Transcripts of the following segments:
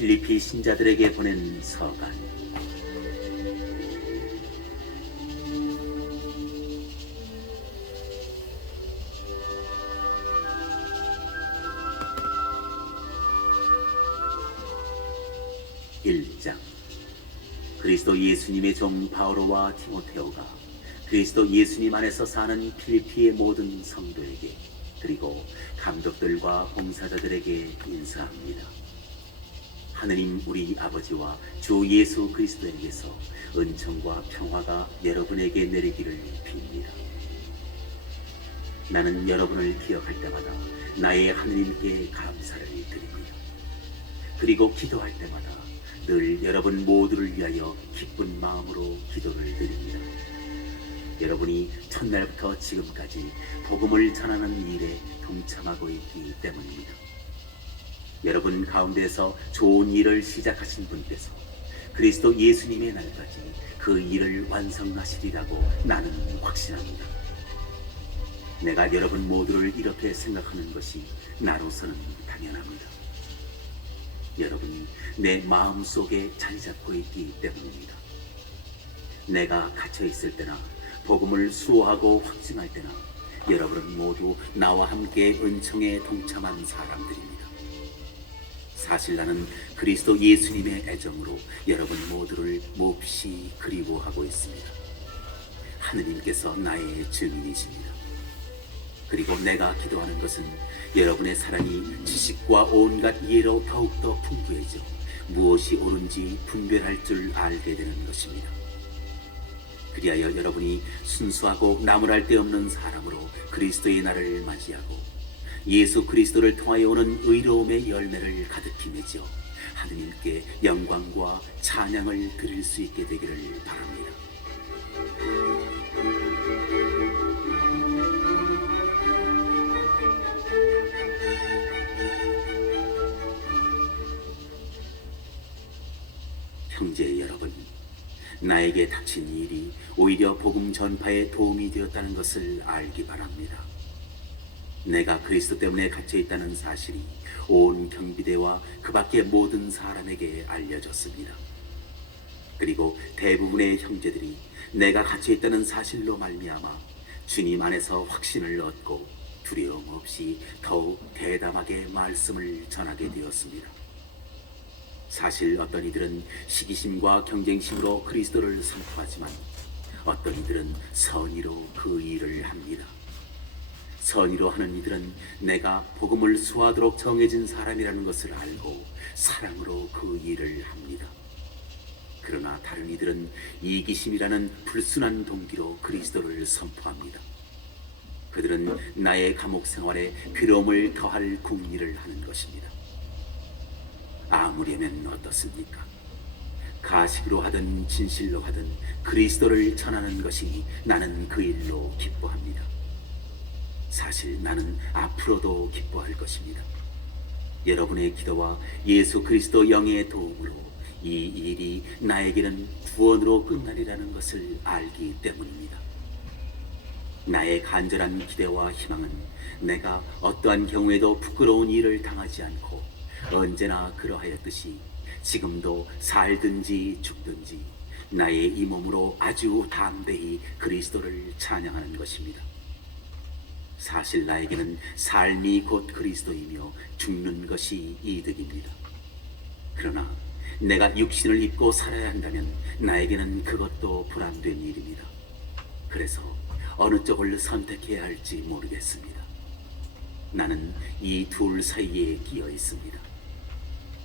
필리피 신자들에게 보낸 서간. (1장) 그리스도 예수님의 종 바오로와 디모데오가 그리스도 예수님 안에서 사는 필리피의 모든 성도에게 그리고 감독들과 봉사자들에게 인사합니다. 하느님 우리 아버지와 주 예수 그리스도에게서 은총과 평화가 여러분에게 내리기를 빕니다. 나는 여러분을 기억할 때마다 나의 하느님께 감사를 드립니다. 그리고 기도할 때마다 늘 여러분 모두를 위하여 기쁜 마음으로 기도를 드립니다. 여러분이 첫날부터 지금까지 복음을 전하는 일에 동참하고 있기 때문입니다. 여러분 가운데서 좋은 일을 시작하신 분께서 그리스도 예수님의 날까지 그 일을 완성하시리라고 나는 확신합니다. 내가 여러분 모두를 이렇게 생각하는 것이 나로서는 당연합니다. 여러분이 내 마음속에 자리 잡고 있기 때문입니다. 내가 갇혀 있을 때나 복음을 수호하고 확증할 때나 여러분은 모두 나와 함께 은총에 동참한 사람들입니다. 사실 나는 그리스도 예수님의 애정으로 여러분 모두를 몹시 그리워하고 있습니다. 하느님께서 나의 증인이십니다. 그리고 내가 기도하는 것은 여러분의 사랑이 지식과 온갖 이해로 더욱더 풍부해져 무엇이 옳은지 분별할 줄 알게 되는 것입니다. 그리하여 여러분이 순수하고 나무랄 데 없는 사람으로 그리스도의 날을 맞이하고 예수 그리스도를 통하여 오는 의로움의 열매를 가득히 맺어 하느님께 영광과 찬양을 드릴 수 있게 되기를 바랍니다. 형제 여러분, 나에게 닥친 일이 오히려 복음 전파에 도움이 되었다는 것을 알기 바랍니다. 내가 그리스도 때문에 갇혀 있다는 사실이 온 경비대와 그 밖의 모든 사람에게 알려졌습니다. 그리고 대부분의 형제들이 내가 갇혀 있다는 사실로 말미암아 주님 안에서 확신을 얻고 두려움 없이 더욱 대담하게 말씀을 전하게 되었습니다. 사실 어떤 이들은 시기심과 경쟁심으로 그리스도를 선포하지만 어떤 이들은 선의로 그 일을 합니다. 선의로 하는 이들은 내가 복음을 수호하도록 정해진 사람이라는 것을 알고 사랑으로 그 일을 합니다. 그러나 다른 이들은 이기심이라는 불순한 동기로 그리스도를 선포합니다. 그들은 나의 감옥 생활에 괴로움을 더할 궁리를 하는 것입니다. 아무려면 어떻습니까? 가식으로 하든 진실로 하든 그리스도를 전하는 것이니 나는 그 일로 기뻐합니다. 사실 나는 앞으로도 기뻐할 것입니다. 여러분의 기도와 예수 그리스도 영의 도움으로 이 일이 나에게는 구원으로 끝나리라는 것을 알기 때문입니다. 나의 간절한 기대와 희망은 내가 어떠한 경우에도 부끄러운 일을 당하지 않고 언제나 그러하였듯이 지금도 살든지 죽든지 나의 이 몸으로 아주 담대히 그리스도를 찬양하는 것입니다. 사실 나에게는 삶이 곧 그리스도이며 죽는 것이 이득입니다. 그러나 내가 육신을 입고 살아야 한다면 나에게는 그것도 불안된 일입니다. 그래서 어느 쪽을 선택해야 할지 모르겠습니다. 나는 이 둘 사이에 끼어 있습니다.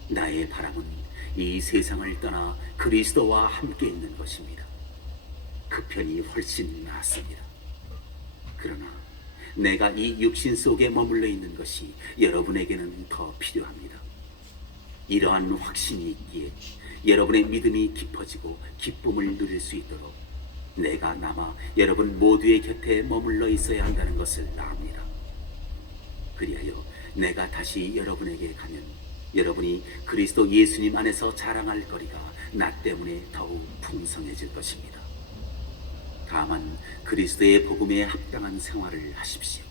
나의 바람은 이 세상을 떠나 그리스도와 함께 있는 것입니다. 그 편이 훨씬 낫습니다. 그러나 내가 이 육신 속에 머물러 있는 것이 여러분에게는 더 필요합니다. 이러한 확신이 있기에 여러분의 믿음이 깊어지고 기쁨을 누릴 수 있도록 내가 남아 여러분 모두의 곁에 머물러 있어야 한다는 것을 압니다. 그리하여 내가 다시 여러분에게 가면 여러분이 그리스도 예수님 안에서 자랑할 거리가 나 때문에 더욱 풍성해질 것입니다. 다만 그리스도의 복음에 합당한 생활을 하십시오.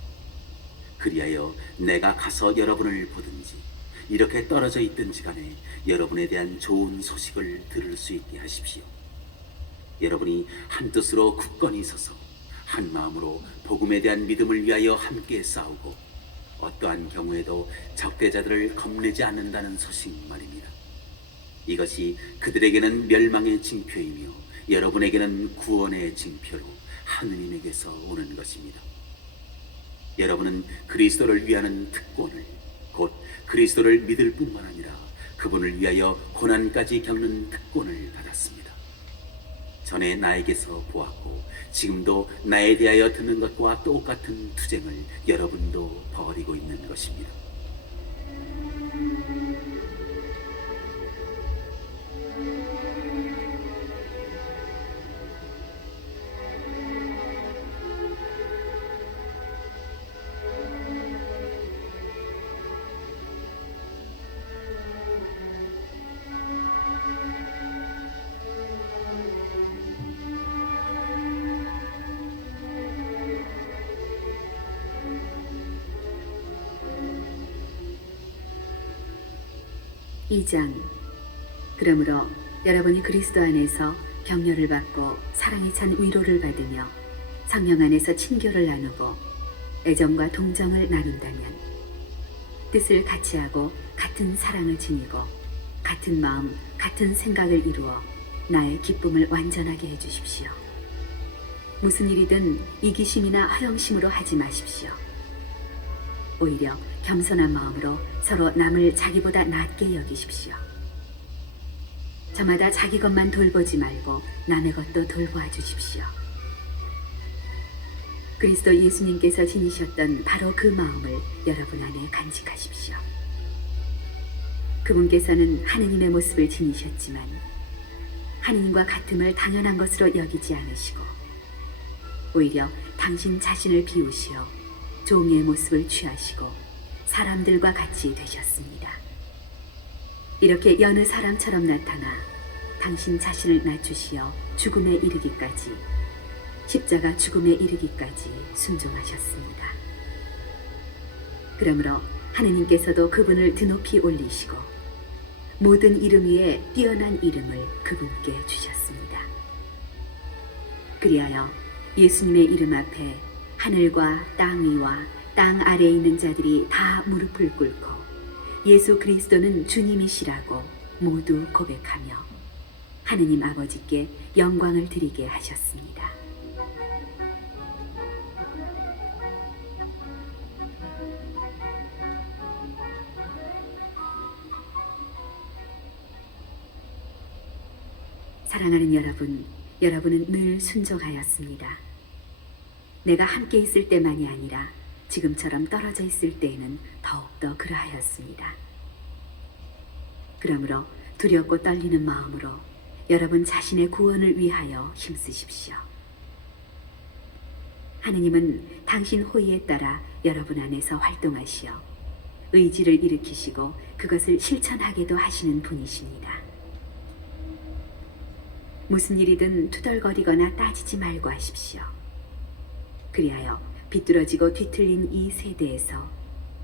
그리하여 내가 가서 여러분을 보든지 이렇게 떨어져 있든지 간에 여러분에 대한 좋은 소식을 들을 수 있게 하십시오. 여러분이 한뜻으로 굳건히 서서 한 마음으로 복음에 대한 믿음을 위하여 함께 싸우고 어떠한 경우에도 적대자들을 겁내지 않는다는 소식 말입니다. 이것이 그들에게는 멸망의 징표이며 여러분에게는 구원의 징표로 하느님에게서 오는 것입니다. 여러분은 그리스도를 위하는 특권을, 곧 그리스도를 믿을 뿐만 아니라 그분을 위하여 고난까지 겪는 특권을 받았습니다. 전에 나에게서 보았고 지금도 나에 대하여 듣는 것과 똑같은 투쟁을 여러분도 벌이고 있는 것입니다. 이 장. 그러므로 여러분이 그리스도 안에서 격려를 받고 사랑에 찬 위로를 받으며 성령 안에서 친교를 나누고 애정과 동정을 나눈다면 뜻을 같이 하고 같은 사랑을 지니고 같은 마음, 같은 생각을 이루어 나의 기쁨을 완전하게 해주십시오. 무슨 일이든 이기심이나 허영심으로 하지 마십시오. 오히려 겸손한 마음으로 서로 남을 자기보다 낮게 여기십시오. 저마다 자기 것만 돌보지 말고 남의 것도 돌보아 주십시오. 그리스도 예수님께서 지니셨던 바로 그 마음을 여러분 안에 간직하십시오. 그분께서는 하느님의 모습을 지니셨지만 하느님과 같음을 당연한 것으로 여기지 않으시고 오히려 당신 자신을 비우시어 종의 모습을 취하시고 사람들과 같이 되셨습니다. 이렇게 여느 사람처럼 나타나 당신 자신을 낮추시어 죽음에 이르기까지, 십자가 죽음에 이르기까지 순종하셨습니다. 그러므로 하느님께서도 그분을 드높이 올리시고 모든 이름 위에 뛰어난 이름을 그분께 주셨습니다. 그리하여 예수님의 이름 앞에 하늘과 땅 위와 땅 아래에 있는 자들이 다 무릎을 꿇고 예수 그리스도는 주님이시라고 모두 고백하며 하느님 아버지께 영광을 드리게 하셨습니다. 사랑하는 여러분, 여러분은 늘 순종하였습니다. 내가 함께 있을 때만이 아니라 지금처럼 떨어져 있을 때에는 더욱더 그러하였습니다. 그러므로 두렵고 떨리는 마음으로 여러분 자신의 구원을 위하여 힘쓰십시오. 하느님은 당신 호의에 따라 여러분 안에서 활동하시어 의지를 일으키시고 그것을 실천하게도 하시는 분이십니다. 무슨 일이든 투덜거리거나 따지지 말고 하십시오. 그리하여 비뚤어지고 뒤틀린 이 세대에서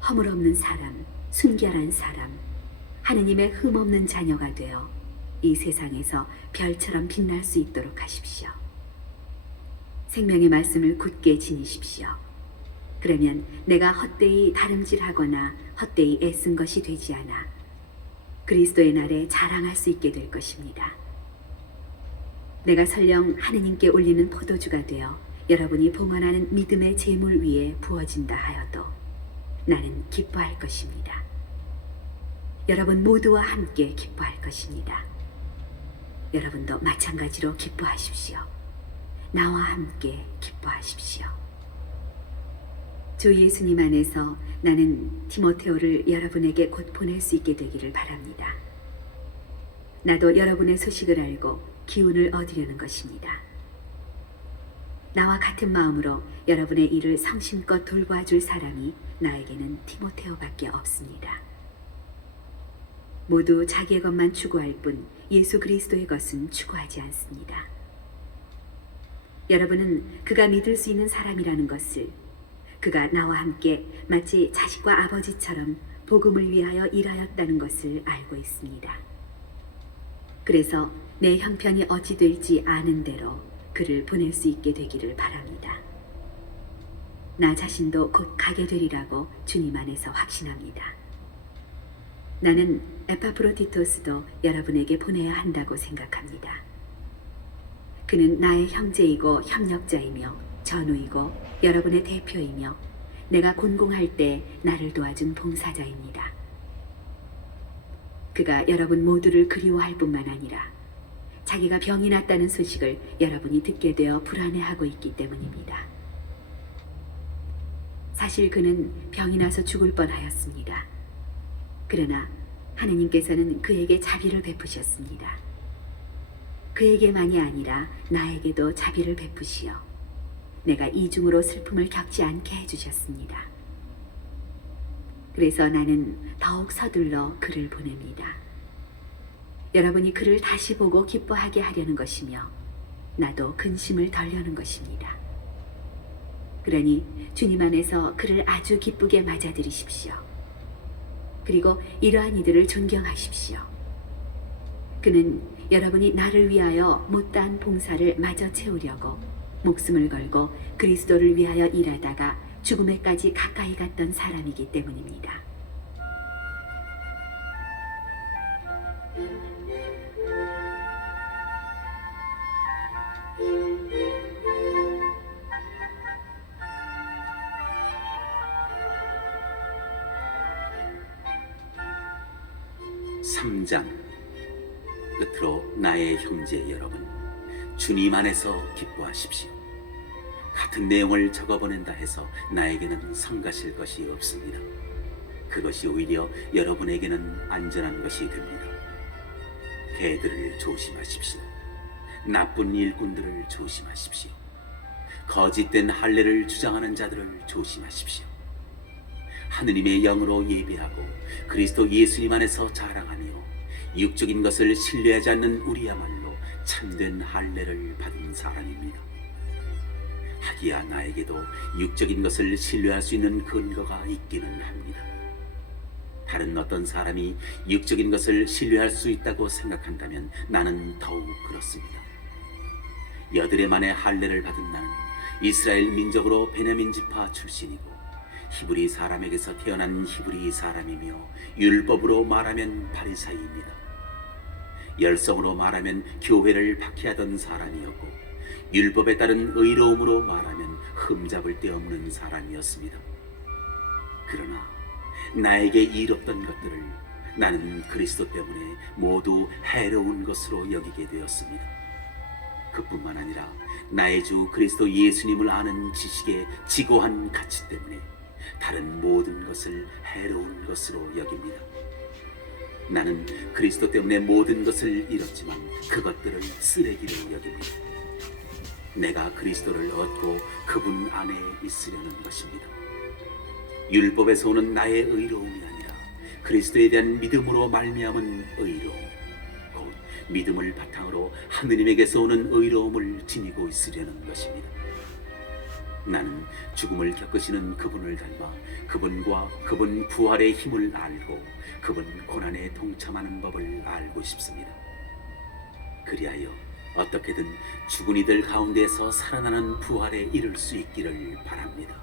허물없는 사람, 순결한 사람, 하느님의 흠없는 자녀가 되어 이 세상에서 별처럼 빛날 수 있도록 하십시오. 생명의 말씀을 굳게 지니십시오. 그러면 내가 헛되이 다름질하거나 헛되이 애쓴 것이 되지 않아 그리스도의 날에 자랑할 수 있게 될 것입니다. 내가 설령 하느님께 올리는 포도주가 되어 여러분이 봉헌하는 믿음의 제물 위에 부어진다 하여도 나는 기뻐할 것입니다. 여러분 모두와 함께 기뻐할 것입니다. 여러분도 마찬가지로 기뻐하십시오. 나와 함께 기뻐하십시오. 주 예수님 안에서 나는 디모데오를 여러분에게 곧 보낼 수 있게 되기를 바랍니다. 나도 여러분의 소식을 알고 기운을 얻으려는 것입니다. 나와 같은 마음으로 여러분의 일을 성심껏 돌보아 줄 사람이 나에게는 디모데오밖에 없습니다. 모두 자기의 것만 추구할 뿐 예수 그리스도의 것은 추구하지 않습니다. 여러분은 그가 믿을 수 있는 사람이라는 것을, 그가 나와 함께 마치 자식과 아버지처럼 복음을 위하여 일하였다는 것을 알고 있습니다. 그래서 내 형편이 어찌 될지 아는 대로 그를 보낼 수 있게 되기를 바랍니다. 나 자신도 곧 가게 되리라고 주님 안에서 확신합니다. 나는 에파프로디토스도 여러분에게 보내야 한다고 생각합니다. 그는 나의 형제이고 협력자이며 전우이고 여러분의 대표이며 내가 곤궁할 때 나를 도와준 봉사자입니다. 그가 여러분 모두를 그리워할 뿐만 아니라 자기가 병이 났다는 소식을 여러분이 듣게 되어 불안해하고 있기 때문입니다. 사실 그는 병이 나서 죽을 뻔하였습니다. 그러나 하느님께서는 그에게 자비를 베푸셨습니다. 그에게만이 아니라 나에게도 자비를 베푸시어 내가 이중으로 슬픔을 겪지 않게 해주셨습니다. 그래서 나는 더욱 서둘러 그를 보냅니다. 여러분이 그를 다시 보고 기뻐하게 하려는 것이며 나도 근심을 덜려는 것입니다. 그러니 주님 안에서 그를 아주 기쁘게 맞아들이십시오. 그리고 이러한 이들을 존경하십시오. 그는 여러분이 나를 위하여 못다한 봉사를 마저 채우려고 목숨을 걸고 그리스도를 위하여 일하다가 죽음에까지 가까이 갔던 사람이기 때문입니다. 삼장 끝으로 나의 형제 여러분, 주님 안에서 기뻐하십시오. 같은 내용을 적어보낸다 해서 나에게는 성가실 것이 없습니다. 그것이 오히려 여러분에게는 안전한 것이 됩니다. 개들을 조심하십시오. 나쁜 일꾼들을 조심하십시오. 거짓된 할례를 주장하는 자들을 조심하십시오. 하느님의 영으로 예배하고 그리스도 예수님 안에서 자랑하며 육적인 것을 신뢰하지 않는 우리야말로 참된 할례를 받은 사람입니다. 하기야 나에게도 육적인 것을 신뢰할 수 있는 근거가 있기는 합니다. 다른 어떤 사람이 육적인 것을 신뢰할 수 있다고 생각한다면 나는 더욱 그렇습니다. 여드레 만에 할례를 받은 나는 이스라엘 민족으로 베냐민 지파 출신이고 히브리 사람에게서 태어난 히브리 사람이며 율법으로 말하면 바리사이입니다. 열성으로 말하면 교회를 박해하던 사람이었고 율법에 따른 의로움으로 말하면 흠잡을 데 없는 사람이었습니다. 그러나 나에게 이롭던 것들을 나는 그리스도 때문에 모두 해로운 것으로 여기게 되었습니다. 그뿐만 아니라 나의 주 그리스도 예수님을 아는 지식의 지고한 가치 때문에 다른 모든 것을 해로운 것으로 여깁니다. 나는 그리스도 때문에 모든 것을 잃었지만 그것들을 쓰레기로 여깁니다. 내가 그리스도를 얻고 그분 안에 있으려는 것입니다. 율법에서 오는 나의 의로움이 아니라 그리스도에 대한 믿음으로 말미암은 의로움, 곧 믿음을 바탕으로 하느님에게서 오는 의로움을 지니고 있으려는 것입니다. 나는 죽음을 겪으시는 그분을 닮아 그분과 그분 부활의 힘을 알고 그분 고난에 동참하는 법을 알고 싶습니다. 그리하여 어떻게든 죽은 이들 가운데서 살아나는 부활에 이를 수 있기를 바랍니다.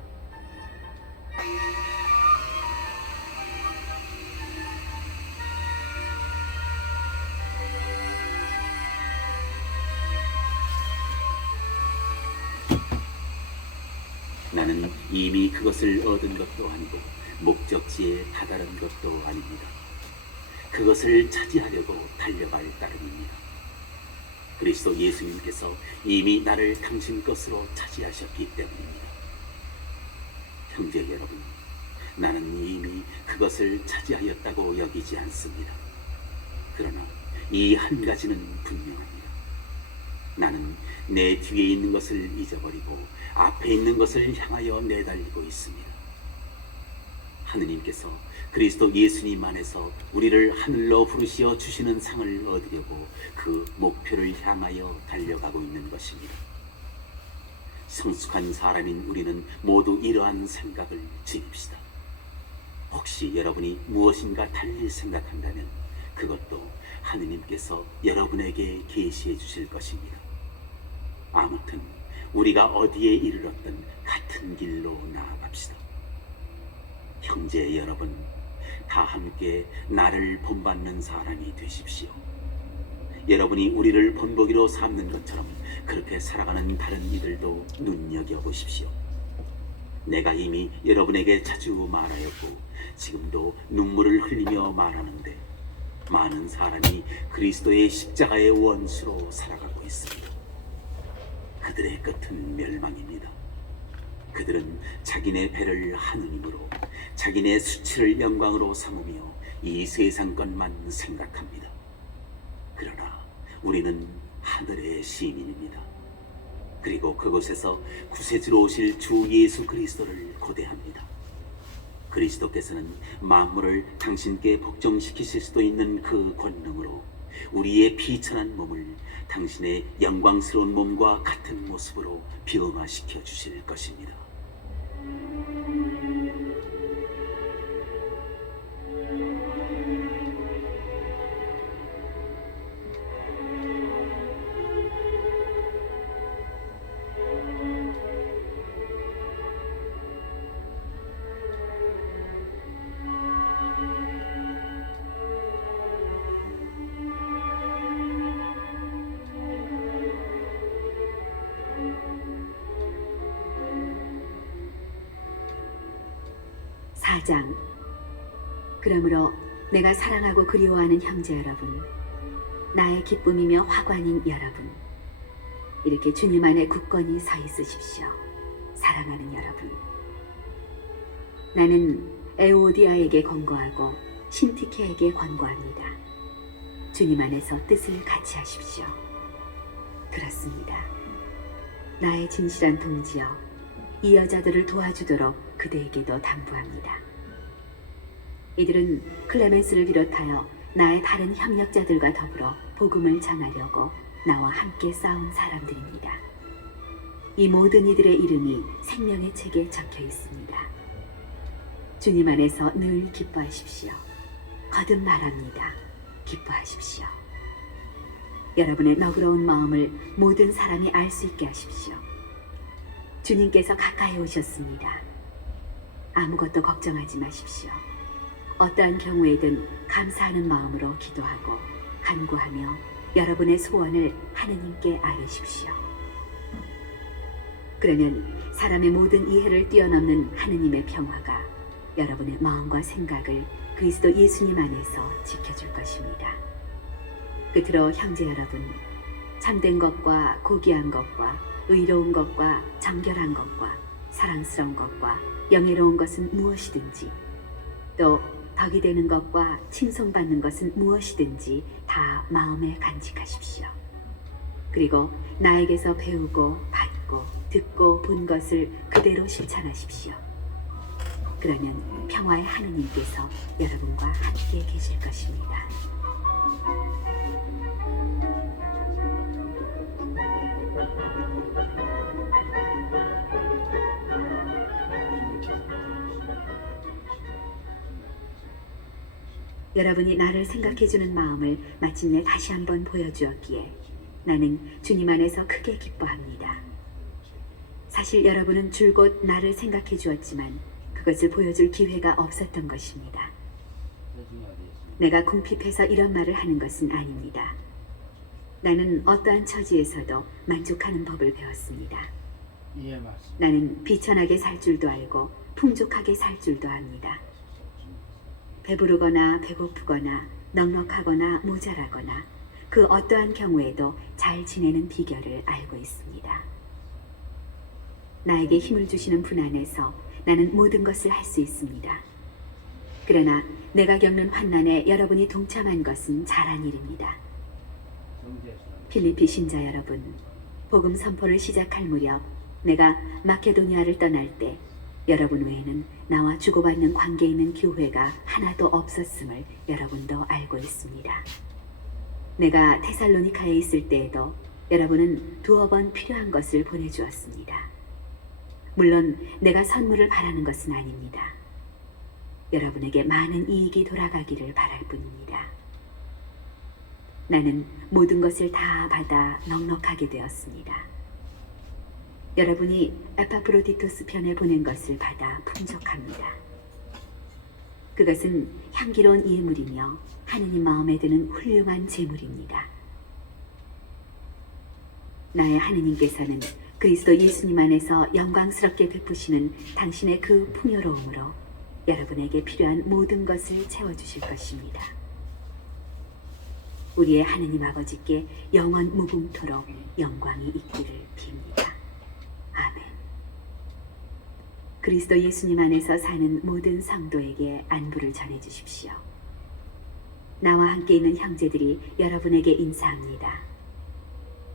나는 이미 그것을 얻은 것도 아니고 목적지에 다다른 것도 아닙니다. 그것을 차지하려고 달려갈 따름입니다. 그리스도 예수님께서 이미 나를 당신 것으로 차지하셨기 때문입니다. 형제 여러분, 나는 이미 그것을 차지하였다고 여기지 않습니다. 그러나 이 한 가지는 분명합니다. 나는 내 뒤에 있는 것을 잊어버리고 앞에 있는 것을 향하여 내달리고 있습니다. 하느님께서 그리스도 예수님 안에서 우리를 하늘로 부르시어 주시는 상을 얻으려고 그 목표를 향하여 달려가고 있는 것입니다. 성숙한 사람인 우리는 모두 이러한 생각을 지닙시다. 혹시 여러분이 무엇인가 달리 생각한다면 그것도 하느님께서 여러분에게 계시해 주실 것입니다. 아무튼 우리가 어디에 이르렀든 같은 길로 나아갑시다. 형제 여러분, 다 함께 나를 본받는 사람이 되십시오. 여러분이 우리를 본보기로 삼는 것처럼 그렇게 살아가는 다른 이들도 눈여겨보십시오. 내가 이미 여러분에게 자주 말하였고 지금도 눈물을 흘리며 말하는데 많은 사람이 그리스도의 십자가의 원수로 살아가고 있습니다. 그들의 끝은 멸망입니다. 그들은 자기네 배를 하느님으로, 자기네 수치를 영광으로 삼으며 이 세상 것만 생각합니다. 그러나 우리는 하늘의 시민입니다. 그리고 그곳에서 구세주로 오실 주 예수 그리스도를 고대합니다. 그리스도께서는 만물을 당신께 복종시키실 수도 있는 그 권능으로 우리의 비천한 몸을 당신의 영광스러운 몸과 같은 모습으로 변화시켜 주실 것입니다. 4장. 그러므로 내가 사랑하고 그리워하는 형제 여러분, 나의 기쁨이며 화관인 여러분, 이렇게 주님 안에 굳건히 서 있으십시오. 사랑하는 여러분, 나는 에오디아에게 권고하고 신티케에게 권고합니다. 주님 안에서 뜻을 같이 하십시오. 그렇습니다. 나의 진실한 동지여, 이 여자들을 도와주도록 그대에게도 당부합니다. 이들은 클레멘스를 비롯하여 나의 다른 협력자들과 더불어 복음을 전하려고 나와 함께 싸운 사람들입니다. 이 모든 이들의 이름이 생명의 책에 적혀 있습니다. 주님 안에서 늘 기뻐하십시오. 거듭 말합니다. 기뻐하십시오. 여러분의 너그러운 마음을 모든 사람이 알 수 있게 하십시오. 주님께서 가까이 오셨습니다. 아무것도 걱정하지 마십시오. 어떠한 경우에든 감사하는 마음으로 기도하고 간구하며 여러분의 소원을 하느님께 아뢰십시오. 그러면 사람의 모든 이해를 뛰어넘는 하느님의 평화가 여러분의 마음과 생각을 그리스도 예수님 안에서 지켜줄 것입니다. 끝으로 형제 여러분, 참된 것과 고귀한 것과 의로운 것과 정결한 것과 사랑스러운 것과 영예로운 것은 무엇이든지, 또 덕이 되는 것과 칭송받는 것은 무엇이든지 다 마음에 간직하십시오. 그리고 나에게서 배우고 받고 듣고 본 것을 그대로 실천하십시오. 그러면 평화의 하느님께서 여러분과 함께 계실 것입니다. 여러분이 나를 생각해주는 마음을 마침내 다시 한번 보여주었기에 나는 주님 안에서 크게 기뻐합니다. 사실 여러분은 줄곧 나를 생각해 주었지만 그것을 보여줄 기회가 없었던 것입니다. 내가 궁핍해서 이런 말을 하는 것은 아닙니다. 나는 어떠한 처지에서도 만족하는 법을 배웠습니다. 나는 비천하게 살 줄도 알고 풍족하게 살 줄도 압니다. 배부르거나 배고프거나 넉넉하거나 모자라거나 그 어떠한 경우에도 잘 지내는 비결을 알고 있습니다. 나에게 힘을 주시는 분 안에서 나는 모든 것을 할 수 있습니다. 그러나 내가 겪는 환난에 여러분이 동참한 것은 잘한 일입니다. 필리피 신자 여러분, 복음 선포를 시작할 무렵 내가 마케도니아를 떠날 때 여러분 외에는 나와 주고받는 관계 있는 교회가 하나도 없었음을 여러분도 알고 있습니다. 내가 테살로니카에 있을 때에도 여러분은 두어 번 필요한 것을 보내주었습니다. 물론 내가 선물을 바라는 것은 아닙니다. 여러분에게 많은 이익이 돌아가기를 바랄 뿐입니다. 나는 모든 것을 다 받아 넉넉하게 되었습니다. 여러분이 에파프로디토스 편에 보낸 것을 받아 풍족합니다. 그것은 향기로운 예물이며 하느님 마음에 드는 훌륭한 제물입니다. 나의 하느님께서는 그리스도 예수님 안에서 영광스럽게 베푸시는 당신의 그 풍요로움으로 여러분에게 필요한 모든 것을 채워주실 것입니다. 우리의 하느님 아버지께 영원 무궁토록 영광이 있기를 빕니다. 아멘. 그리스도 예수님 안에서 사는 모든 성도에게 안부를 전해주십시오. 나와 함께 있는 형제들이 여러분에게 인사합니다.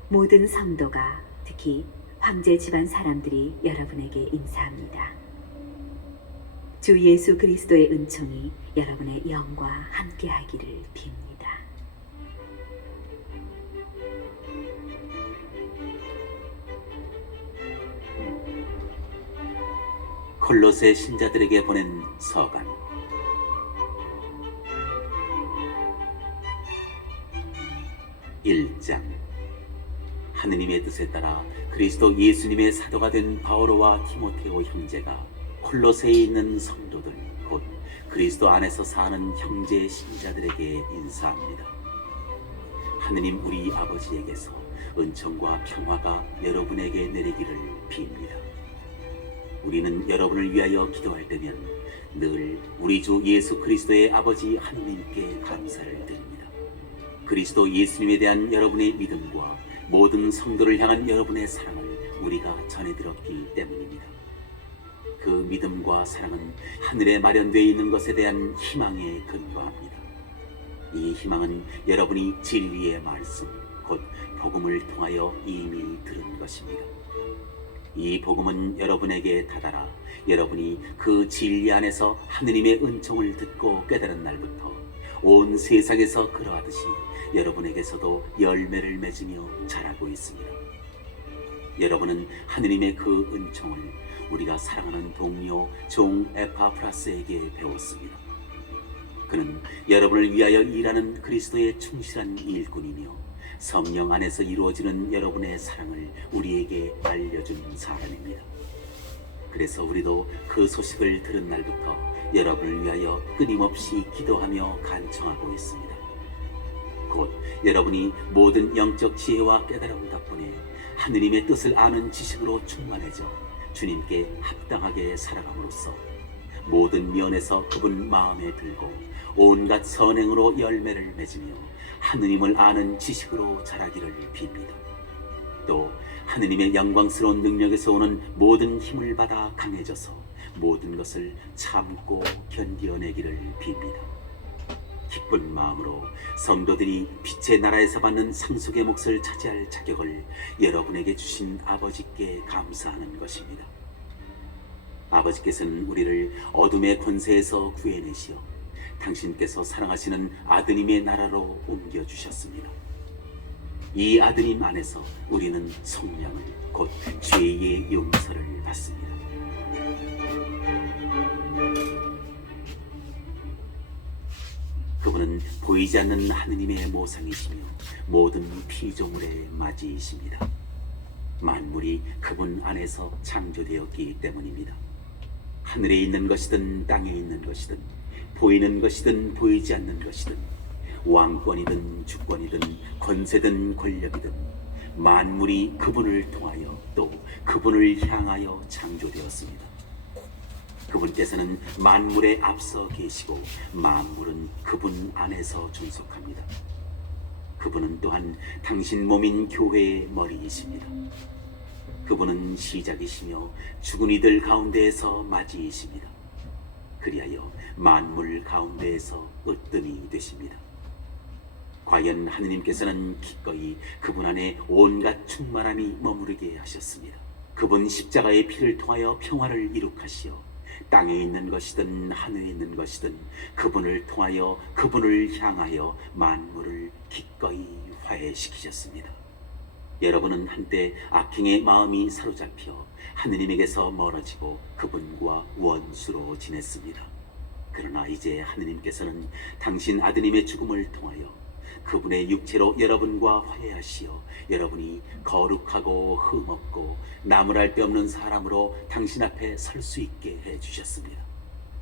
모든 성도가, 특히 황제 집안 사람들이 여러분에게 인사합니다. 주 예수 그리스도의 은총이 여러분의 영과 함께하기를 빕니다. 콜로새 신자들에게 보낸 서간. (1장) 하느님의 뜻에 따라 그리스도 예수님의 사도가 된 바오로와 디모테오 형제가 콜로새에 있는 성도들, 곧 그리스도 안에서 사는 형제 신자들에게 인사합니다. 하느님 우리 아버지에게서 은총과 평화가 여러분에게 내리기를 빕니다. 우리는 여러분을 위하여 기도할 때면 늘 우리 주 예수 그리스도의 아버지 하느님께 감사를 드립니다. 그리스도 예수님에 대한 여러분의 믿음과 모든 성도를 향한 여러분의 사랑을 우리가 전해들었기 때문입니다. 그 믿음과 사랑은 하늘에 마련되어 있는 것에 대한 희망에 근거합니다. 이 희망은 여러분이 진리의 말씀, 곧 복음을 통하여 이미 들은 것입니다. 이 복음은 여러분에게 다다라 여러분이 그 진리 안에서 하느님의 은총을 듣고 깨달은 날부터 온 세상에서 그러하듯이 여러분에게서도 열매를 맺으며 자라고 있습니다. 여러분은 하느님의 그 은총을 우리가 사랑하는 동료 종 에파프라스에게 배웠습니다. 그는 여러분을 위하여 일하는 그리스도의 충실한 일꾼이며 성령 안에서 이루어지는 여러분의 사랑을 우리에게 알려준 사람입니다. 그래서 우리도 그 소식을 들은 날부터 여러분을 위하여 끊임없이 기도하며 간청하고 있습니다. 곧 여러분이 모든 영적 지혜와 깨달음 덕분에 하느님의 뜻을 아는 지식으로 충만해져 주님께 합당하게 살아감으로써 모든 면에서 그분 마음에 들고 온갖 선행으로 열매를 맺으며 하느님을 아는 지식으로 자라기를 빕니다. 또 하느님의 영광스러운 능력에서 오는 모든 힘을 받아 강해져서 모든 것을 참고 견뎌내기를 빕니다. 기쁜 마음으로 성도들이 빛의 나라에서 받는 상속의 몫을 차지할 자격을 여러분에게 주신 아버지께 감사하는 것입니다. 아버지께서는 우리를 어둠의 권세에서 구해내시어 당신께서 사랑하시는 아드님의 나라로 옮겨주셨습니다. 이 아드님 안에서 우리는 성령을, 곧 죄의 용서를 받습니다. 그분은 보이지 않는 하느님의 모상이시며 모든 피조물의 맞이이십니다. 만물이 그분 안에서 창조되었기 때문입니다. 하늘에 있는 것이든 땅에 있는 것이든 보이는 것이든 보이지 않는 것이든 왕권이든 주권이든 권세든 권력이든 만물이 그분을 통하여 또 그분을 향하여 창조되었습니다. 그분께서는 만물에 앞서 계시고 만물은 그분 안에서 존속합니다. 그분은 또한 당신 몸인 교회의 머리이십니다. 그분은 시작이시며 죽은 이들 가운데에서 맞이이십니다. 그리하여 만물 가운데에서 으뜸이 되십니다. 과연 하느님께서는 기꺼이 그분 안에 온갖 충만함이 머무르게 하셨습니다. 그분 십자가의 피를 통하여 평화를 이룩하시어 땅에 있는 것이든 하늘에 있는 것이든 그분을 통하여 그분을 향하여 만물을 기꺼이 화해시키셨습니다. 여러분은 한때 악행의 마음이 사로잡혀 하느님에게서 멀어지고 그분과 원수로 지냈습니다. 그러나 이제 하느님께서는 당신 아드님의 죽음을 통하여 그분의 육체로 여러분과 화해하시어 여러분이 거룩하고 흠없고 나무랄 데 없는 사람으로 당신 앞에 설 수 있게 해주셨습니다.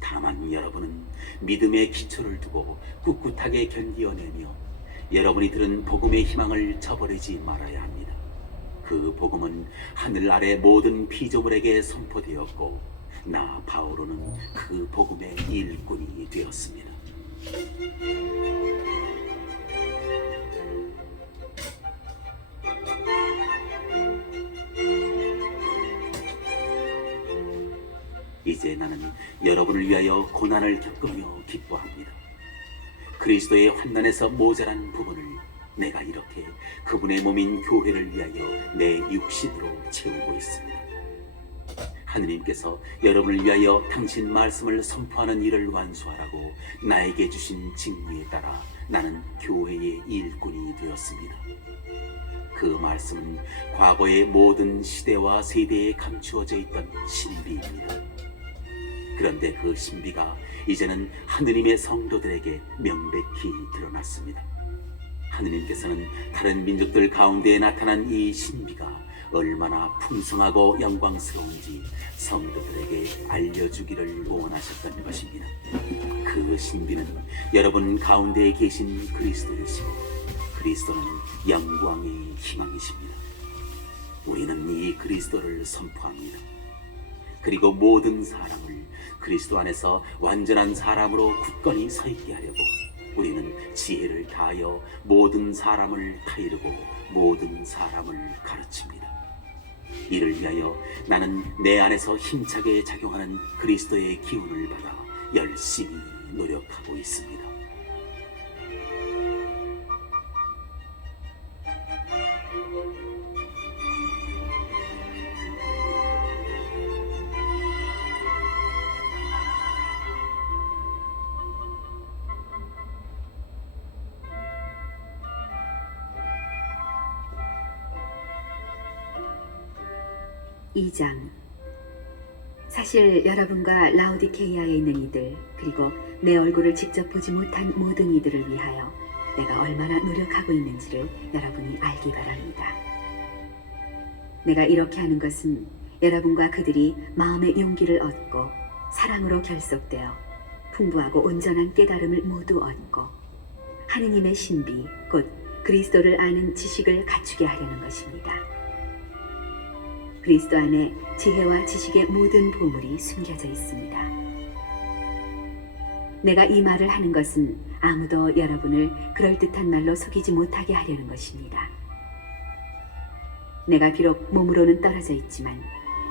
다만 여러분은 믿음의 기초를 두고 꿋꿋하게 견디어내며 여러분이 들은 복음의 희망을 저버리지 말아야 합니다. 그 복음은 하늘 아래 모든 피조물에게 선포되었고 나 바오로는 그 복음의 일꾼이 되었습니다. 이제 나는 여러분을 위하여 고난을 겪으며 기뻐합니다. 그리스도의 환난에서 모자란 부분을 내가 이렇게 그분의 몸인 교회를 위하여 내 육신으로 채우고 있습니다. 하느님께서 여러분을 위하여 당신 말씀을 선포하는 일을 완수하라고 나에게 주신 직무에 따라 나는 교회의 일꾼이 되었습니다. 그 말씀은 과거의 모든 시대와 세대에 감추어져 있던 신비입니다. 그런데 그 신비가 이제는 하느님의 성도들에게 명백히 드러났습니다. 하느님께서는 다른 민족들 가운데에 나타난 이 신비가 얼마나 풍성하고 영광스러운지 성도들에게 알려주기를 원하셨던 것입니다. 그 신비는 여러분 가운데에 계신 그리스도이시고 그리스도는 영광의 희망이십니다. 우리는 이 그리스도를 선포합니다. 그리고 모든 사람을 그리스도 안에서 완전한 사람으로 굳건히 서 있게 하려고 우리는 지혜를 다하여 모든 사람을 타이르고 모든 사람을 가르칩니다. 이를 위하여 나는 내 안에서 힘차게 작용하는 그리스도의 기운을 받아 열심히 노력하고 있습니다. 이 장. 사실 여러분과 라오디케이아에 있는 이들 그리고 내 얼굴을 직접 보지 못한 모든 이들을 위하여 내가 얼마나 노력하고 있는지를 여러분이 알기 바랍니다. 내가 이렇게 하는 것은 여러분과 그들이 마음의 용기를 얻고 사랑으로 결속되어 풍부하고 온전한 깨달음을 모두 얻고 하느님의 신비 곧 그리스도를 아는 지식을 갖추게 하려는 것입니다. 그리스도 안에 지혜와 지식의 모든 보물이 숨겨져 있습니다. 내가 이 말을 하는 것은 아무도 여러분을 그럴듯한 말로 속이지 못하게 하려는 것입니다. 내가 비록 몸으로는 떨어져 있지만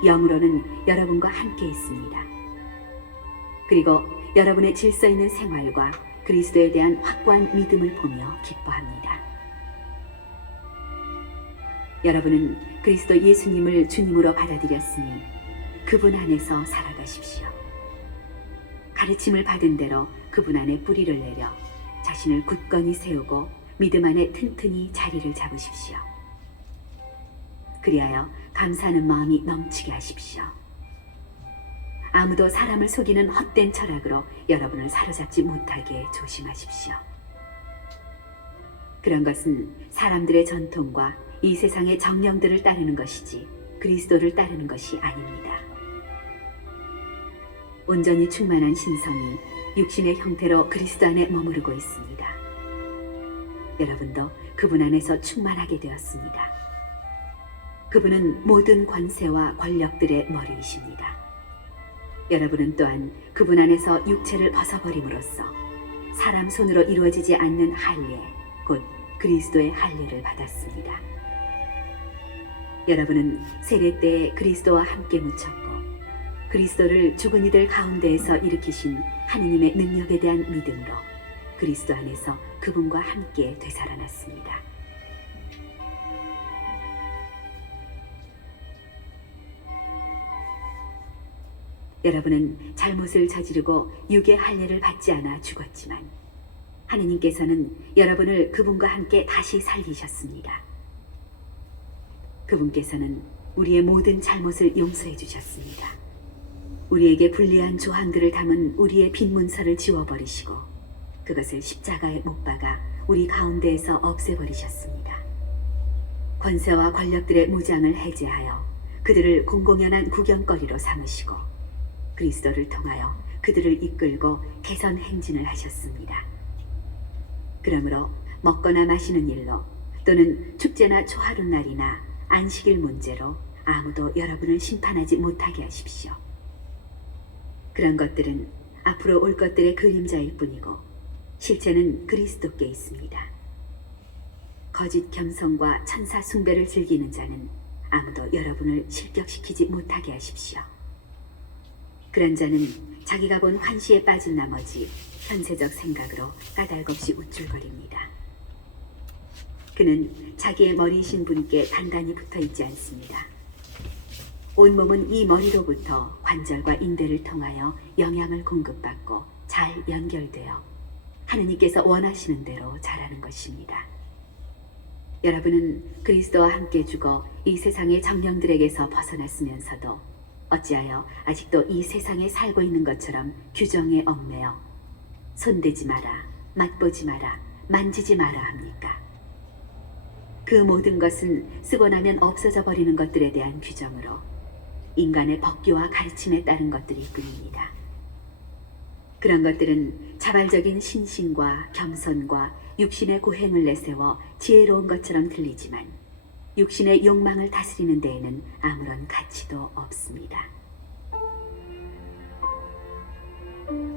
영으로는 여러분과 함께 있습니다. 그리고 여러분의 질서 있는 생활과 그리스도에 대한 확고한 믿음을 보며 기뻐합니다. 여러분은 그리스도 예수님을 주님으로 받아들였으니 그분 안에서 살아가십시오. 가르침을 받은 대로 그분 안에 뿌리를 내려 자신을 굳건히 세우고 믿음 안에 튼튼히 자리를 잡으십시오. 그리하여 감사하는 마음이 넘치게 하십시오. 아무도 사람을 속이는 헛된 철학으로 여러분을 사로잡지 못하게 조심하십시오. 그런 것은 사람들의 전통과 이 세상의 정령들을 따르는 것이지 그리스도를 따르는 것이 아닙니다. 온전히 충만한 신성이 육신의 형태로 그리스도 안에 머무르고 있습니다. 여러분도 그분 안에서 충만하게 되었습니다. 그분은 모든 관세와 권력들의 머리이십니다. 여러분은 또한 그분 안에서 육체를 벗어버림으로써 사람 손으로 이루어지지 않는 할례, 곧 그리스도의 할례를 받았습니다. 여러분은 세례 때에 그리스도와 함께 묻혔고 그리스도를 죽은 이들 가운데에서 일으키신 하느님의 능력에 대한 믿음으로 그리스도 안에서 그분과 함께 되살아났습니다. 여러분은 잘못을 저지르고 육의 할례를 받지 않아 죽었지만 하느님께서는 여러분을 그분과 함께 다시 살리셨습니다. 그분께서는 우리의 모든 잘못을 용서해 주셨습니다. 우리에게 불리한 조항들을 담은 우리의 빈 문서를 지워버리시고 그것을 십자가에 못 박아 우리 가운데에서 없애버리셨습니다. 권세와 권력들의 무장을 해제하여 그들을 공공연한 구경거리로 삼으시고 그리스도를 통하여 그들을 이끌고 개선 행진을 하셨습니다. 그러므로 먹거나 마시는 일로 또는 축제나 초하룻날이나 안식일 문제로 아무도 여러분을 심판하지 못하게 하십시오. 그런 것들은 앞으로 올 것들의 그림자일 뿐이고 실체는 그리스도께 있습니다. 거짓 겸손과 천사 숭배를 즐기는 자는 아무도 여러분을 실격시키지 못하게 하십시오. 그런 자는 자기가 본 환시에 빠진 나머지 현세적 생각으로 까닭없이 우쭐거립니다. 그는 자기의 머리이신 분께 단단히 붙어 있지 않습니다. 온몸은 이 머리로부터 관절과 인대를 통하여 영양을 공급받고 잘 연결되어 하느님께서 원하시는 대로 자라는 것입니다. 여러분은 그리스도와 함께 죽어 이 세상의 정령들에게서 벗어났으면서도 어찌하여 아직도 이 세상에 살고 있는 것처럼 규정에 얽매여 손대지 마라, 맛보지 마라, 만지지 마라 합니까? 그 모든 것은 쓰고 나면 없어져 버리는 것들에 대한 규정으로 인간의 법규와 가르침에 따른 것들일 뿐입니다. 그런 것들은 자발적인 신심과 겸손과 육신의 고행을 내세워 지혜로운 것처럼 들리지만 육신의 욕망을 다스리는 데에는 아무런 가치도 없습니다.